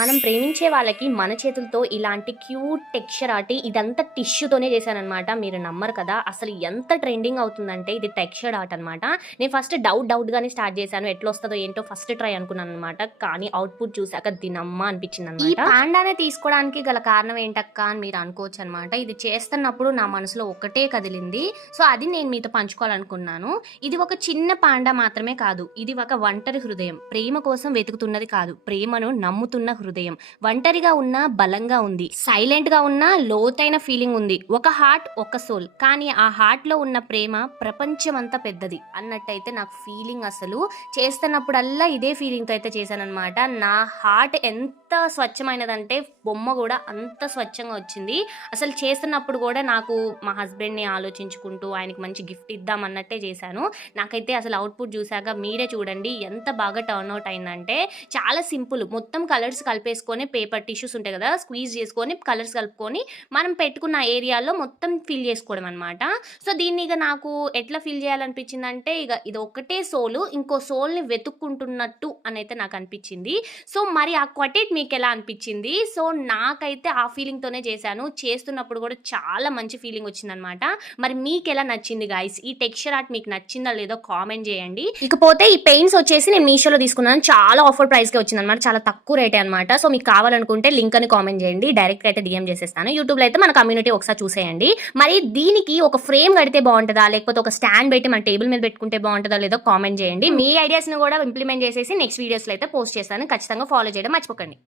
మనం ప్రేమించే వాళ్ళకి మన చేతులతో ఇలాంటి క్యూట్ టెక్స్చర్ ఆర్ట్ ఇదంతా టిష్యూతోనే చేశాననమాట. మీరు నమ్మరు కదా! అసలు ఎంత ట్రెండింగ్ అవుతుందంటే ఇది టెక్స్చర్డ్ ఆర్ట్ అనమాట. నేను ఫస్ట్ డౌట్‌గానే స్టార్ట్ చేశాను. ఎట్లొస్తదో ఏంటో ఫస్ట్ ట్రై అనుకున్నాననమాట. కానీ అవుట్‌పుట్ చూసాక దీనమ్మ అనిపించిందనమాట. ఈ పాండానే తీసుకోవడానికి గల కారణం ఏంటక్కా అని మీరు అనుకోవచ్చనమాట. ఇది చేస్తున్నప్పుడు నా మనసులో ఒక్కటే కదిలింది. సో, అది నేను మీతో పంచుకోవాలనుకున్నాను. ఇది ఒక చిన్న పాండా మాత్రమే కాదు. ఇది ఒక ఒంటరి హృదయం. ప్రేమ కోసం వెతుకుతున్నది కాదు. ప్రేమను నమ్ముతున్న హృదయం. ఒంటరిగా ఉన్నా బలంగా ఉంది. సైలెంట్ గా ఉన్నా లోతైన ఫీలింగ్ ఉంది. ఒక హార్ట్ ఒక సోల్. కానీ ఆ హార్ట్ లో ఉన్న ప్రేమ ప్రపంచం అంతా పెద్దది అన్నట్టయితే నాకు ఫీలింగ్ అసలు చేస్తున్నప్పుడల్లా ఇదే ఫీలింగ్ తో అయితే చేశానన్నమాట. నా హార్ట్ ఎంత స్వచ్ఛమైనదంటే బొమ్మ కూడా అంత స్వచ్ఛంగా వచ్చింది. అసలు చేస్తున్నప్పుడు కూడా నాకు మా హస్బెండ్ ని ఆలోచించుకుంటూ ఆయనకి మంచి గిఫ్ట్ ఇద్దాం అన్నట్టే చేశాను. నాకైతే అసలు అవుట్పుట్ చూసాక మీరే చూడండి ఎంత బాగా టర్న్ అవుట్ అయిందంటే చాలా సింపుల్. మొత్తం కలర్స్ కలిపేసుకొని పేపర్ టిష్యూస్ ఉంటాయి కదా, స్క్వీజ్ చేసుకొని కలర్స్ కలుపుకొని మనం పెట్టుకున్న ఏరియాలో మొత్తం ఫిల్ చేసుకోవడం అనమాట. సో దీన్ని ఇక నాకు ఎట్లా ఫిల్ చేయాలనిపించిందంటే ఇక ఇది ఒకటే సోలు ఇంకో సోల్ని వెతుక్కుంటున్నట్టు అని అయితే నాకు అనిపించింది. సో మరి ఆ క్వటేట్ మీకు ఎలా అనిపించింది? సో నాకైతే ఆ ఫీలింగ్తోనే చేశాను. చేస్తున్నప్పుడు కూడా చాలా మంచి ఫీలింగ్ వచ్చిందనమాట. మరి మీకు ఎలా నచ్చింది గైస్? ఈ టెక్స్చర్ ఆర్ట్ మీకు నచ్చిందా లేదో కామెంట్ చేయండి. ఇకపోతే ఈ పెయింట్స్ వచ్చేసి నేను మీషోలో తీసుకున్నాను. చాలా ఆఫర్ ప్రైస్కి వచ్చిందనమాట. చాలా తక్కువ రేటే అనమాట. సో మీకు కావాలనుకుంటే లింక్ అని కామెంట్ చేయండి. డైరెక్ట్ అయితే డిఎం చేసేస్తాను. యూట్యూబ్లో అయితే మన కమ్యూనిటీ ఒకసారి చూసేయండి. మరి దీనికి ఒక ఫ్రేమ్ కడితే బాగుంటుందా లేకపోతే ఒక స్టాండ్ పెట్టి మన టేబుల్ మీద పెట్టుకుంటే బాగుంటుందా లేదో కామెంట్ చేయండి. మీ ఐడియాస్ని కూడా ఇంప్లిమెంట్ చేసేసి నెక్స్ట్ వీడియోస్లో అయితే పోస్ట్ చేస్తాను. ఖచ్చితంగా ఫాలో చేయడం మర్చిపోకండి.